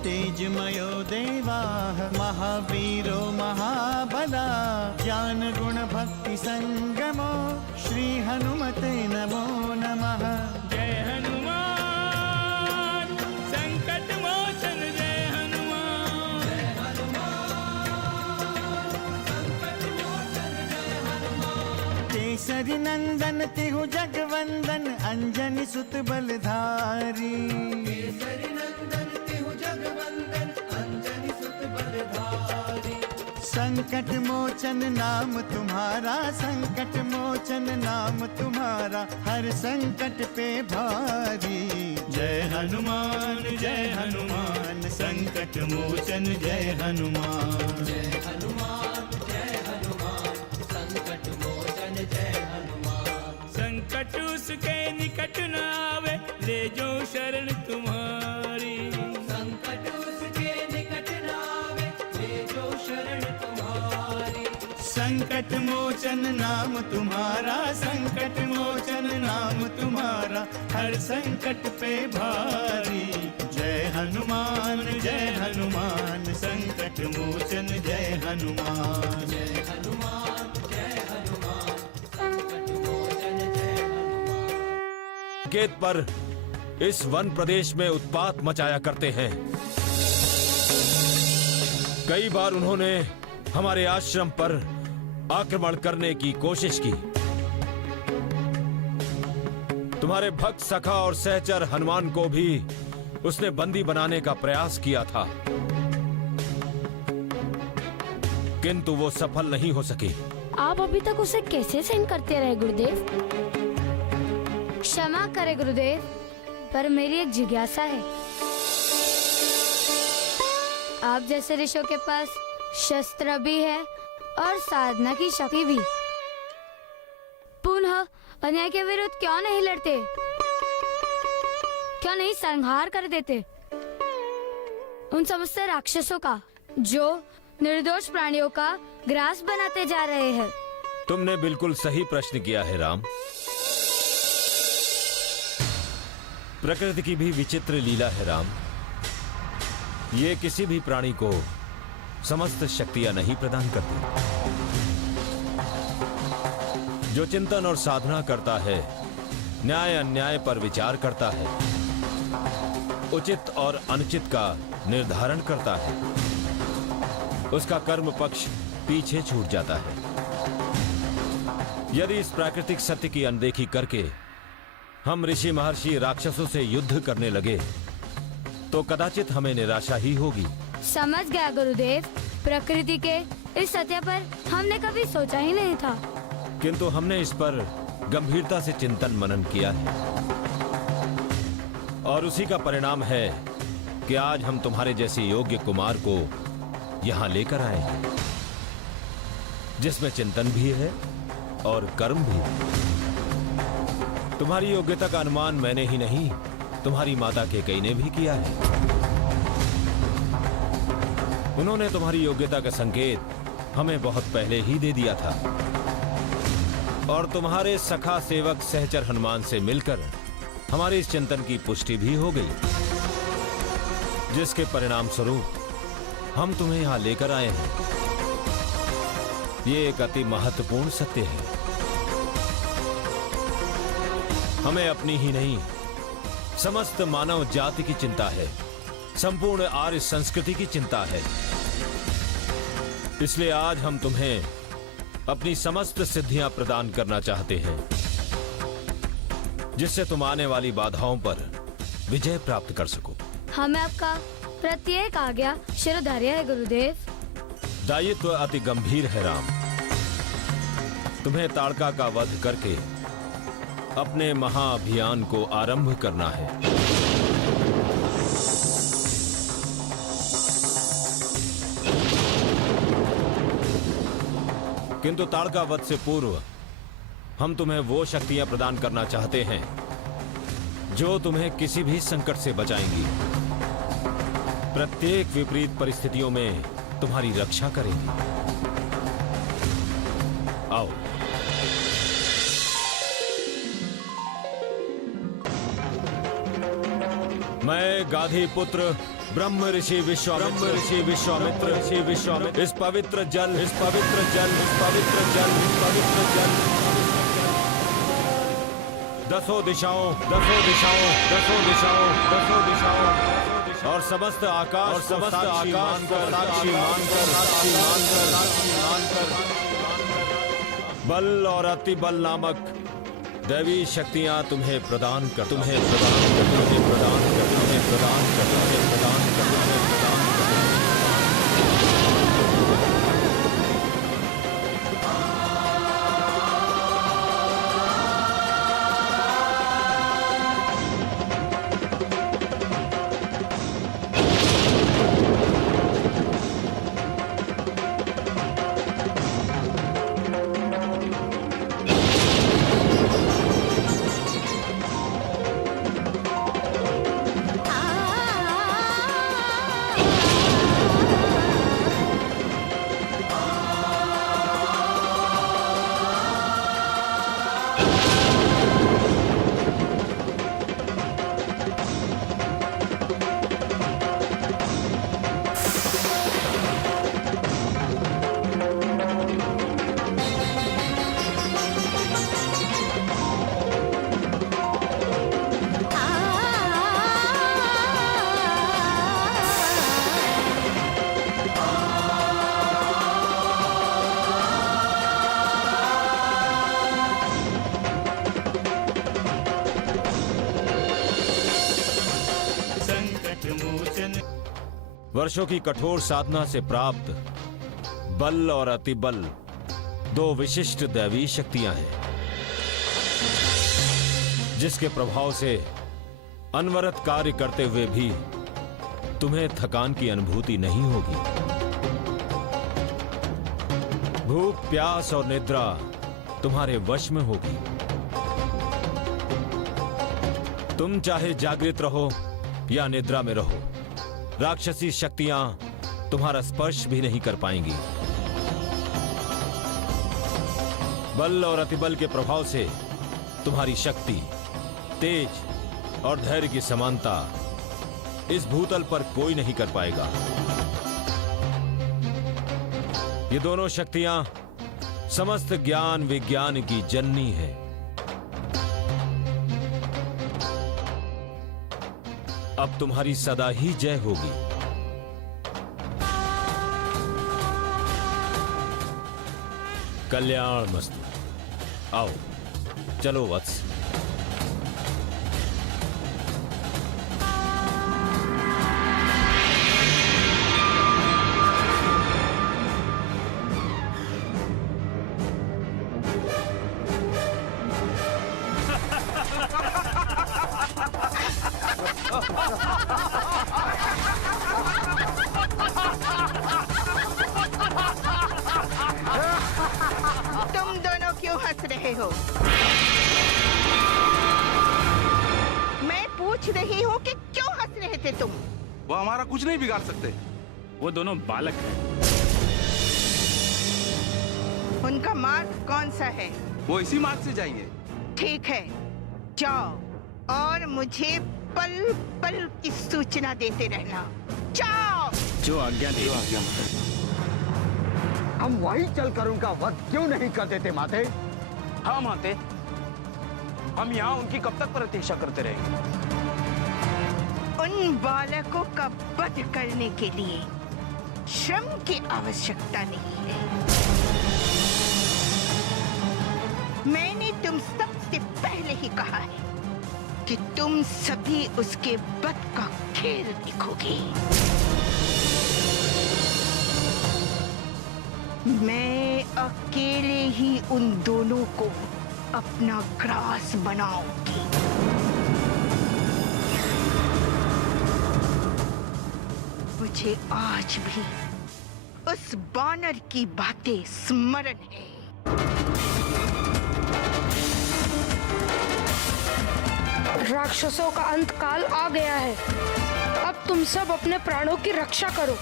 तेजमयो देवाः महावीरो महाबला ज्ञान गुण भक्ति संगमो श्री हनुमते नमो नमः। जय हनुमान संकट मोचन जय हनुमान। जय हनुमान संकट मोचन जय हनुमान। केसरी नंदन तिहु जगवंदन अंजनी सुत बलधारी। केसरी नंदन तिहु जगवंदन अंजनी सुत बलधारी। संकट मोचन नाम तुम्हारा संकट मोचन नाम तुम्हारा हर संकट पे भारी। जय हनुमान संकट मोचन जय हनुमान। जय हनुमान संकट मोचन जय हनुमान। संकट उसके निकट न आवे ले जो शरण तुम्हारी। संकट उसके निकट न आवे ले जो शरण तुम्हारी। संकट मोचन नाम तुम्हारा संकट मोचन नाम तुम्हारा हर संकट पे भारी। जय हनुमान संकट मोचन जय हनुमान। जय हनुमान संकट मोचन जय हनुमान। केत पर इस वन प्रदेश में उत्पात मचाया करते हैं। कई बार उन्होंने हमारे आश्रम पर आक्रमण करने की कोशिश की। तुम्हारे भक्त सखा और सहचर हनुमान को भी उसने बंदी बनाने का प्रयास किया था, किंतु वो सफल नहीं हो सकी। आप अभी तक उसे कैसे सहन करते रहे गुरुदेव? क्षमा करे गुरुदेव, पर मेरी एक जिज्ञासा है। आप जैसे ऋषियों के पास शस्त्र भी है और साधना की शक्ति भी, पुनः अन्याय के विरुद्ध क्यों नहीं लड़ते? क्यों नहीं संहार कर देते उन समस्त राक्षसों का जो निर्दोष प्राणियों का ग्रास बनाते जा रहे हैं? तुमने बिल्कुल सही प्रश्न किया है राम। प्रकृति की भी विचित्र लीला है राम। ये किसी भी प्राणी को समस्त शक्तियां नहीं प्रदान करती। जो चिंतन और साधना करता है, न्याय अन्याय पर विचार करता है, उचित और अनुचित का निर्धारण करता है, उसका कर्म पक्ष पीछे छूट जाता है। यदि इस प्राकृतिक सत्य की अनदेखी करके हम ऋषि महर्षि राक्षसों से युद्ध करने लगे तो कदाचित हमें निराशा ही होगी। समझ गया गुरुदेव, प्रकृति के इस सत्य पर हमने कभी सोचा ही नहीं था, किंतु हमने इस पर गंभीरता से चिंतन मनन किया है और उसी का परिणाम है कि आज हम तुम्हारे जैसे योग्य कुमार को यहाँ लेकर आए हैं, जिसमें चिंतन भी है और कर्म भी। तुम्हारी योग्यता का अनुमान मैंने ही नहीं, तुम्हारी माता केकई ने भी किया है। उन्होंने तुम्हारी योग्यता का संकेत हमें बहुत पहले ही दे दिया था और तुम्हारे सखा सेवक सहचर हनुमान से मिलकर हमारे इस चिंतन की पुष्टि भी हो गई, जिसके परिणाम स्वरूप हम तुम्हें यहां लेकर आए हैं। ये एक अति महत्वपूर्ण सत्य है। हमें अपनी ही नहीं, समस्त मानव जाति की चिंता है, संपूर्ण आर्य संस्कृति की चिंता है। इसलिए आज हम तुम्हें अपनी समस्त सिद्धियां प्रदान करना चाहते हैं, जिससे तुम आने वाली बाधाओं पर विजय प्राप्त कर सको। हमें आपका प्रत्येक आज्ञा शिरोधार्य है गुरुदेव। दायित्व अति गंभीर है राम। तुम्हें ताड़का का वध करके अपने महाअभियान को आरंभ करना है। किंतु ताड़का वध से पूर्व हम तुम्हें वो शक्तियां प्रदान करना चाहते हैं जो तुम्हें किसी भी संकट से बचाएंगी, प्रत्येक विपरीत परिस्थितियों में तुम्हारी रक्षा करेंगी। आओ। मैं गाधी पुत्र ब्रह्म ऋषि विश्वामित्र इस पवित्र जल दसों दिशाओं और समस्त आकाश को साक्षी मानकर बल और अति बल नामक दैवी शक्तियां तुम्हें प्रदान कर वर्षों की कठोर साधना से प्राप्त बल और अतिबल दो विशिष्ट दैवी शक्तियां हैं, जिसके प्रभाव से अनवरत कार्य करते हुए भी तुम्हें थकान की अनुभूति नहीं होगी। भूख, प्यास और निद्रा तुम्हारे वश में होगी। तुम चाहे जागृत रहो या निद्रा में रहो, राक्षसी शक्तियां तुम्हारा स्पर्श भी नहीं कर पाएंगी। बल और अतिबल के प्रभाव से तुम्हारी शक्ति, तेज और धैर्य की समानता इस भूतल पर कोई नहीं कर पाएगा। ये दोनों शक्तियां समस्त ज्ञान विज्ञान की जननी है। अब तुम्हारी सदा ही जय होगी। कल्याण मस्तु। आओ चलो वत्स। तुम दोनों क्यों हंस रहे हो? मैं पूछ रही हूँ कि क्यों हंस रहे थे तुम? वो हमारा कुछ नहीं बिगाड़ सकते। वो दोनों बालक हैं। उनका मार्ग कौन सा है? वो इसी मार्ग से जाएंगे। ठीक है, जाओ और मुझे पल पल की सूचना देते रहना। जाओ। जो आज्ञा दे। हम वहीं चलकर उनका वध क्यों नहीं कर देते माते? हाँ माते, हम यहाँ उनकी कब तक प्रतीक्षा करते रहेंगे? उन बालकों का वध करने के लिए श्रम की आवश्यकता नहीं है। मैंने तुम सबसे पहले ही कहा है कि तुम सभी उसके वध का खेल देखोगे। मैं अकेले ही उन दोनों को अपना ग्रास बनाऊंगी। मुझे आज भी उस बानर की बातें स्मरण है। राक्षसों का अंत काल आ गया है। अब तुम सब अपने प्राणों की रक्षा करो।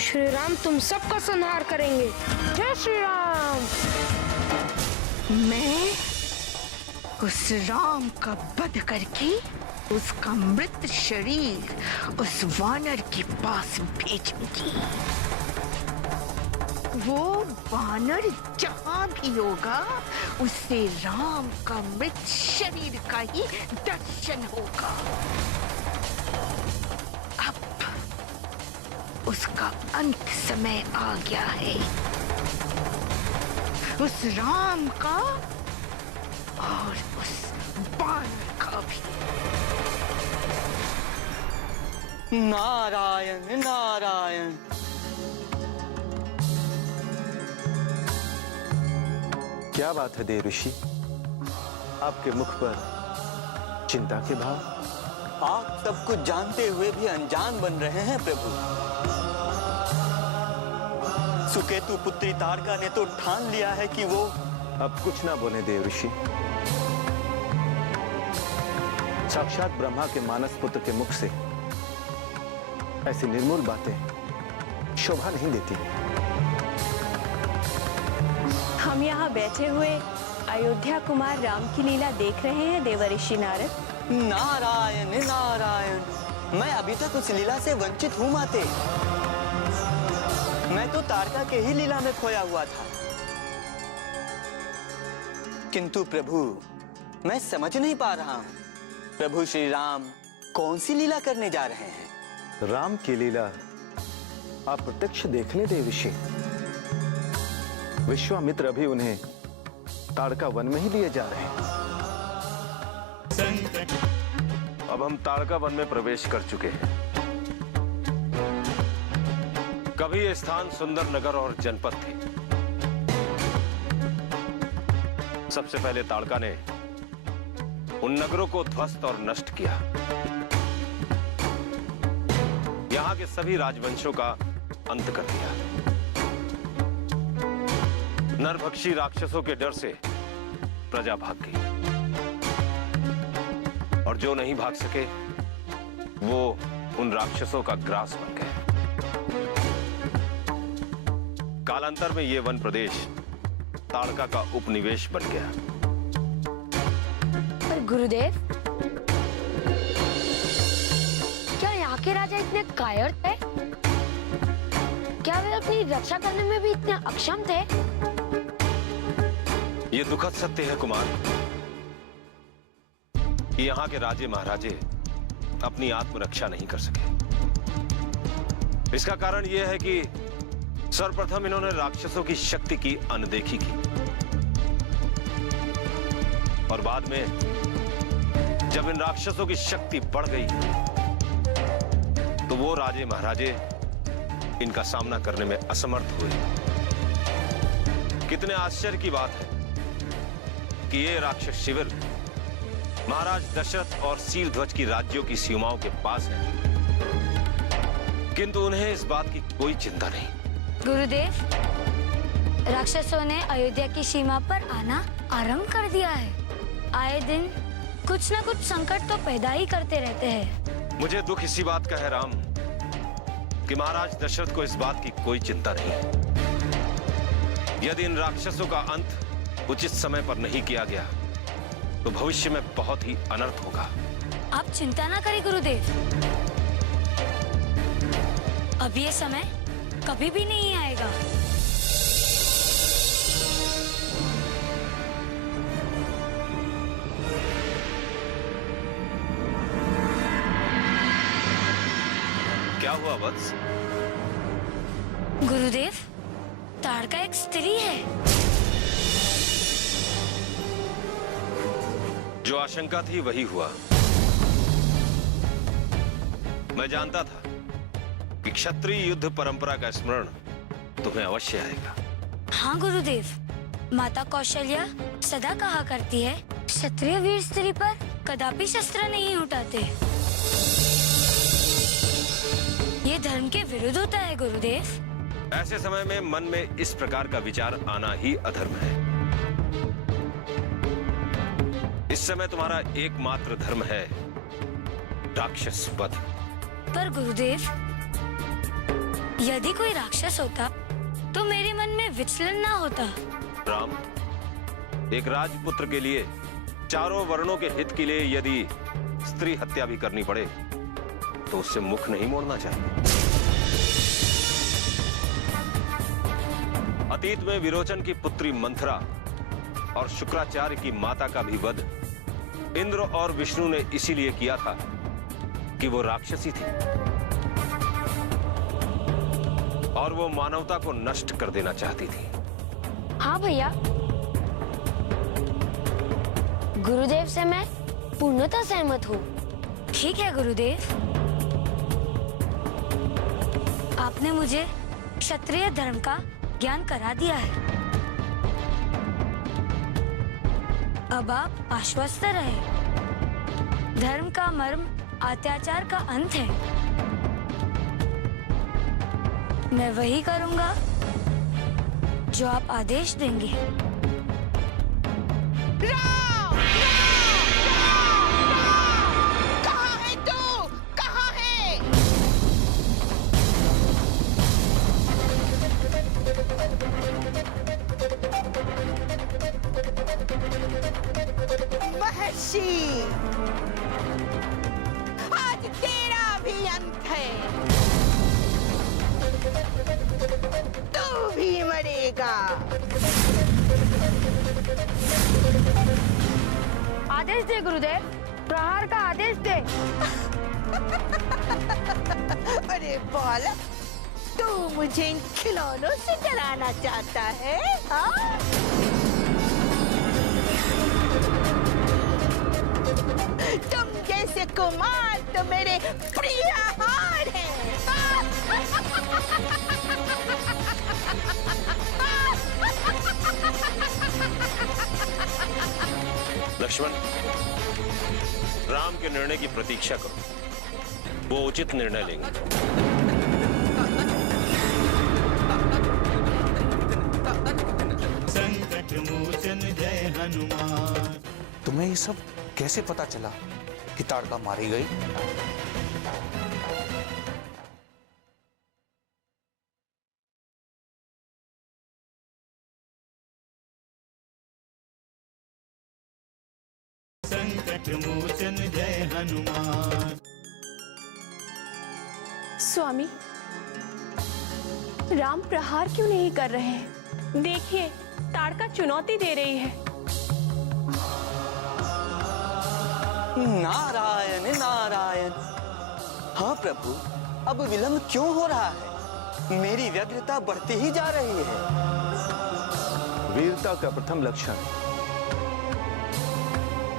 श्री राम तुम सबका संहार करेंगे। जय श्री राम। मैं उस राम का वध करके उसका मृत शरीर उस वानर के पास भेजूंगी। वो वानर जहां भी होगा उससे राम का मृत शरीर का ही दर्शन होगा। अब उसका अंत समय आ गया है, उस राम का और उस वानर का भी। नारायण नारायण। क्या बात है देव ऋषि, आपके मुख पर चिंता के भाव। आप सब कुछ जानते हुए भी अनजान बन रहे हैं प्रभु। सुकेतु पुत्री तारका ने तो ठान लिया है कि वो। अब कुछ ना बोले देव ऋषि, साक्षात ब्रह्मा के मानस पुत्र के मुख से ऐसी निर्मूल बातें शोभा नहीं देती। हम यहाँ बैठे हुए अयोध्या कुमार राम की लीला देख रहे हैं देवऋषि नारद। नारायण नारायण। मैं अभी तक उस लीला से वंचित हूँ माते। मैं तो तारका के ही लीला में खोया हुआ था। किंतु प्रभु, मैं समझ नहीं पा रहा हूँ, प्रभु श्री राम कौन सी लीला करने जा रहे हैं? राम की लीला आप प्रत्यक्ष देख लें देव ऋषि। विश्वामित्र अभी उन्हें ताड़का वन में ही लिए जा रहे हैं। अब हम ताड़का वन में प्रवेश कर चुके हैं। कभी ये स्थान सुंदर नगर और जनपद थे। सबसे पहले ताड़का ने उन नगरों को ध्वस्त और नष्ट किया। यहां के सभी राजवंशों का अंत कर दिया। नरभक्षी राक्षसों के डर से प्रजा भाग गई, और जो नहीं भाग सके वो उन राक्षसों का ग्रास बन गए। कालांतर में ये वन प्रदेश ताड़का का उपनिवेश बन गया। पर गुरुदेव, क्या यहाँ के राजा इतने कायर थे? क्या वे अपनी रक्षा करने में भी इतने अक्षम थे? ये दुखद सत्य है कुमार कि यहाँ के राजे महाराजे अपनी आत्मरक्षा नहीं कर सके। इसका कारण यह है कि सर्वप्रथम इन्होंने राक्षसों की शक्ति की अनदेखी की, और बाद में जब इन राक्षसों की शक्ति बढ़ गई तो वो राजे महाराजे इनका सामना करने में असमर्थ हुए। कितने आश्चर्य की बात है कि ये राक्षस शिविर महाराज दशरथ और शीलध्वज की राज्यों की सीमाओं के पास है, किंतु उन्हें इस बात की कोई चिंता नहीं। गुरुदेव, राक्षसों ने अयोध्या की सीमा पर आना आरंभ कर दिया है। आए दिन कुछ न कुछ संकट तो पैदा ही करते रहते हैं। मुझे दुख इसी बात का है राम कि महाराज दशरथ को इस बात की कोई चिंता नहीं है। यदि इन राक्षसों का अंत उचित समय पर नहीं किया गया तो भविष्य में बहुत ही अनर्थ होगा। आप चिंता ना करें गुरुदेव, अब ये समय कभी भी नहीं आएगा। क्या हुआ वत्स? गुरुदेव, ताड़का एक स्त्री है। जो आशंका थी वही हुआ। मैं जानता था कि क्षत्रिय युद्ध परंपरा का स्मरण तुम्हें अवश्य आएगा। हाँ गुरुदेव, माता कौशल्या सदा कहा करती है, क्षत्रिय वीर स्त्री पर कदापि शस्त्र नहीं उठाते। ये धर्म के विरुद्ध होता है गुरुदेव। ऐसे समय में मन में इस प्रकार का विचार आना ही अधर्म है। इस समय तुम्हारा एकमात्र धर्म है राक्षस वध। पर गुरुदेव, यदि कोई राक्षस होता तो मेरे मन में विचलन ना होता। राम, एक राजपुत्र के लिए चारों वर्णों के हित के लिए यदि स्त्री हत्या भी करनी पड़े तो उससे मुख नहीं मोड़ना चाहिए। अतीत में विरोचन की पुत्री मंथरा और शुक्राचार्य की माता का भी वध इंद्र और विष्णु ने इसीलिए किया था कि वो राक्षसी थी और वो मानवता को नष्ट कर देना चाहती थी। हाँ भैया, गुरुदेव से मैं पूर्णतः सहमत हूँ। ठीक है गुरुदेव, आपने मुझे क्षत्रिय धर्म का ज्ञान करा दिया है। अब आप आश्वस्त रहे। धर्म का मर्म अत्याचार का अंत है। मैं वही करूंगा जो आप आदेश देंगे। राम! कहाँ है तू? कहाँ है? महर्षि, आज तेरा भी अंत है। तू भी मरेगा। आदेश दे गुरुदेव, प्रहार का आदेश दे। अरे बालक, तू मुझे इन खिलौनों से डराना चाहता है? हाँ? तुम जैसे कुमार तो मेरे प्रिय आहार हैं। लक्ष्मण, राम के निर्णय की प्रतीक्षा करो, वो उचित निर्णय लेंगे। संकट मोचन जय हनुमान। तुम्हें ये सब कैसे पता चला कि ताड़का मारी गई? संकट मोचन जय हनुमान। स्वामी, राम प्रहार क्यों नहीं कर रहे हैं? देखिए, ताड़का चुनौती दे रही है। नारायण नारायण। हाँ प्रभु, अब विलंब क्यों हो रहा है? मेरी व्यग्रता बढ़ती ही जा रही है। वीरता का प्रथम लक्षण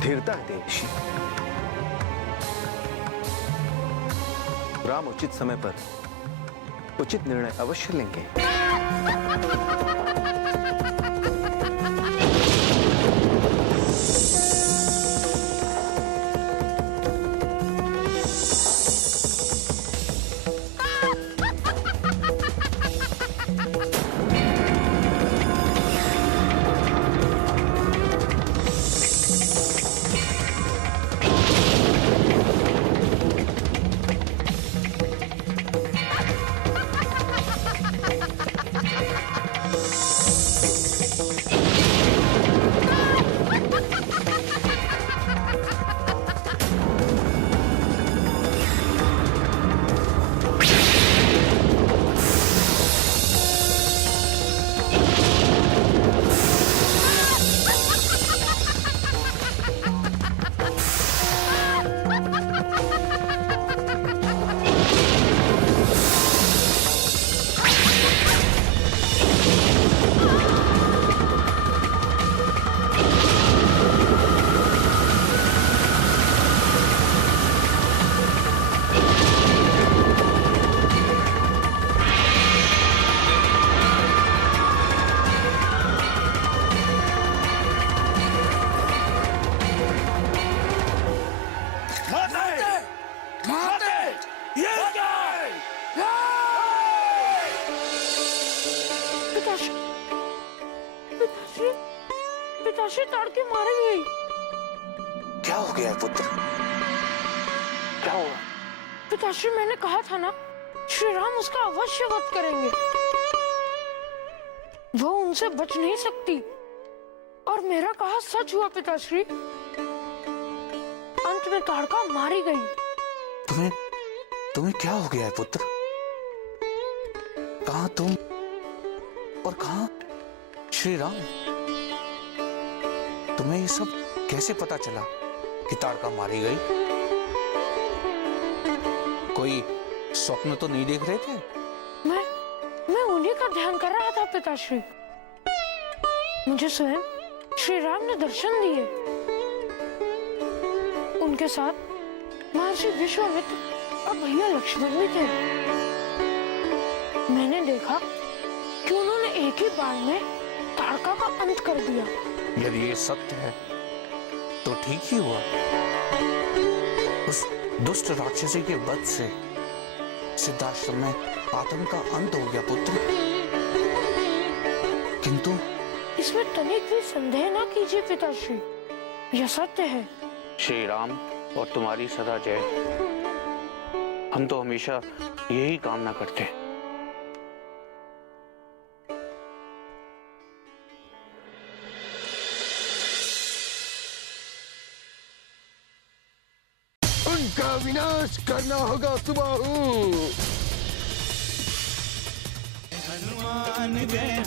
धीरता है देवऋषि। राम उचित समय पर उचित निर्णय अवश्य लेंगे। पिताश्री ताड़के मारे गए। क्या हो गया है पुत्र? क्या हुआ? पिताश्री, मैंने कहा था ना, श्री राम उसका अवश्य वध करेंगे। वो उनसे बच नहीं सकती और मेरा कहा सच हुआ पिताश्री। अंत रात में ताड़का मारी गई। तुम्हें क्या हो गया है पुत्र? कहां तुम और कहां श्री राम? तुम्हें ये सब कैसे पता चला कि ताड़का मारी गई? कोई स्वप्न तो नहीं देख रहे थे? मैं उन्हीं का ध्यान कर रहा था पिताश्री। मुझे स्वयं श्री राम ने दर्शन दिए। उनके साथ महर्षि विश्वामित्र और भैया लक्ष्मण भी थे। मैंने देखा कि उन्होंने एक ही बार में ताड़का का अंत कर दिया। यदि ये सत्य है तो ठीक ही हुआ। उस दुष्ट राक्षसी के वध से सिद्धाश्रम में आतंक का अंत हो गया पुत्र। किंतु इसमें तनिक भी संदेह ना कीजिए पिताश्री, यह सत्य है। श्री राम और तुम्हारी सदा जय। हम तो हमेशा यही कामना करते हैं। उनका विनाश करना होगा सुबाहु। हनुमान जय